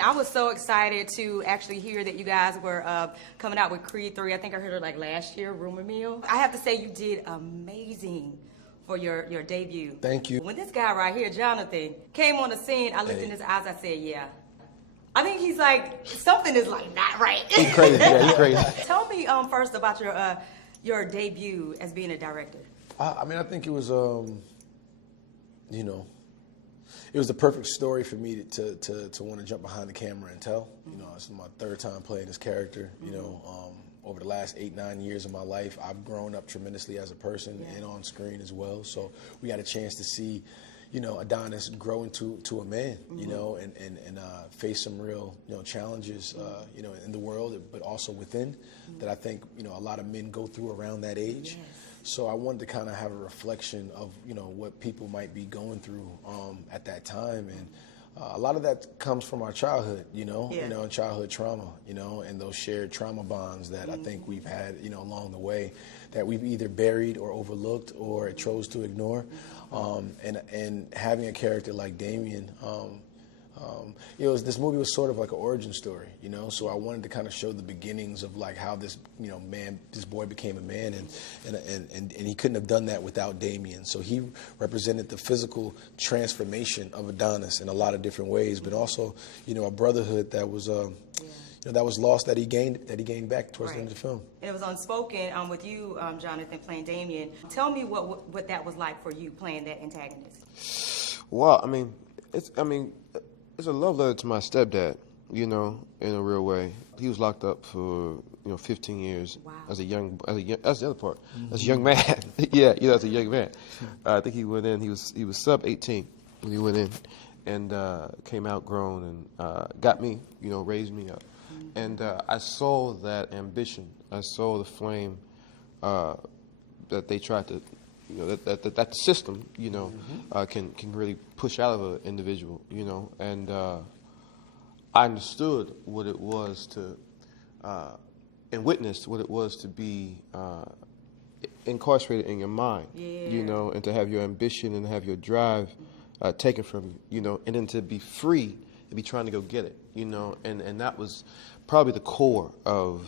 I was so excited to actually hear that you guys were coming out with Creed 3. I think I heard it like last year, rumor mill. I have to say you did amazing for your debut. Thank you. When this guy right here, Jonathan, came on the scene, I looked in his eyes, I said, yeah. I think he's like, something is like not right. He's crazy, yeah, he's crazy. Tell me first about your debut as being a director. I mean, I think it was, you know, it was the perfect story for me to want to jump behind the camera and tell. You know, this is my third time playing this character. You know, over the last 8-9 years of my life, I've grown up tremendously as a person and on screen as well. So we got a chance to see, you know, Adonis grow into a man, you know, and face some real, you know, challenges, you know, in the world, but also within, that I think, you know, a lot of men go through around that age. Yes. So I wanted to kind of have a reflection of, you know, what people might be going through at that time, and a lot of that comes from our childhood, you know, and childhood trauma, you know, and those shared trauma bonds that I think we've had, you know, along the way, that we've either buried or overlooked or chose to ignore, and having a character like Damion. This movie was sort of like an origin story, you know. So I wanted to kind of show the beginnings of like how this, you know, this boy became a man, and he couldn't have done that without Damion. So he represented the physical transformation of Adonis in a lot of different ways, but also, you know, a brotherhood that was, you know, that was lost, that he gained back towards the end of the film. And it was Unspoken with you, Jonathan, playing Damion. Tell me what that was like for you playing that antagonist. Well, I mean, it's a love letter to my stepdad, you know, in a real way. He was locked up for, you know, 15 years as a young, that's the other part, as a young man. Yeah, you know, as a young man. I think he went in, he was sub 18 when he went in, and came out grown and got me, you know, raised me up. And I saw that ambition. I saw the flame that they tried to, you know, that system, you know, can really push out of an individual, you know, and I understood what it was to, and witnessed what it was to be incarcerated in your mind, you know, and to have your ambition and have your drive taken from you, you know, and then to be free and be trying to go get it, you know, and that was probably the core of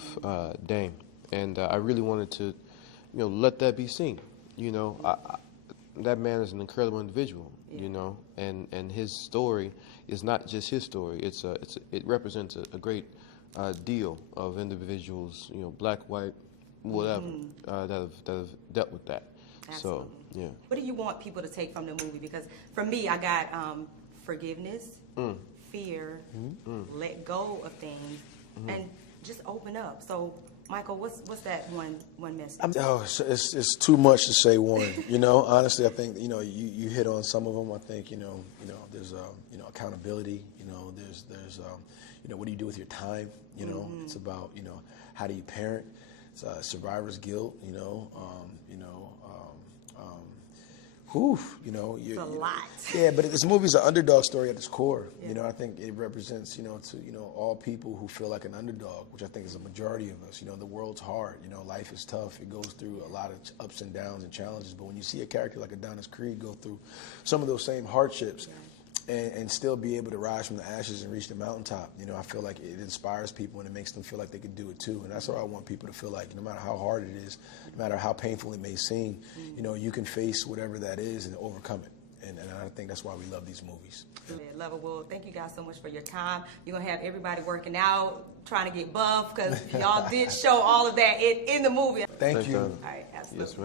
Dame, and I really wanted to, you know, let that be seen. You know, that man is an incredible individual, you know, and his story is not just his story. It represents a great deal of individuals, you know, black, white, whatever, that have dealt with that. Absolutely. So, yeah. What do you want people to take from the movie? Because for me, I got forgiveness, fear, let go of things, and just open up. So, Michael, what's that one message? It's too much to say one. You know, honestly, I think, you know, you hit on some of them. I think, you know, there's you know, accountability. You know, there's you know, what do you do with your time? You know, it's about, you know, how do you parent? It's survivor's guilt. You know, you know, it's a lot. Yeah, but this movie's an underdog story at its core. You know, I think it represents, you know, all people who feel like an underdog, which I think is a majority of us. You know, the world's hard. You know, life is tough. It goes through a lot of ups and downs and challenges. But when you see a character like Adonis Creed go through some of those same hardships, and still be able to rise from the ashes and reach the mountaintop, you know, I feel like it inspires people and it makes them feel like they can do it too. And that's what I want people to feel like. No matter how hard it is, no matter how painful it may seem, you know, you can face whatever that is and overcome it. And I think that's why we love these movies. Love it. Well, thank you guys so much for your time. You're going to have everybody working out, trying to get buff, because y'all did show all of that in the movie. Thank you. All right, absolutely. Yes,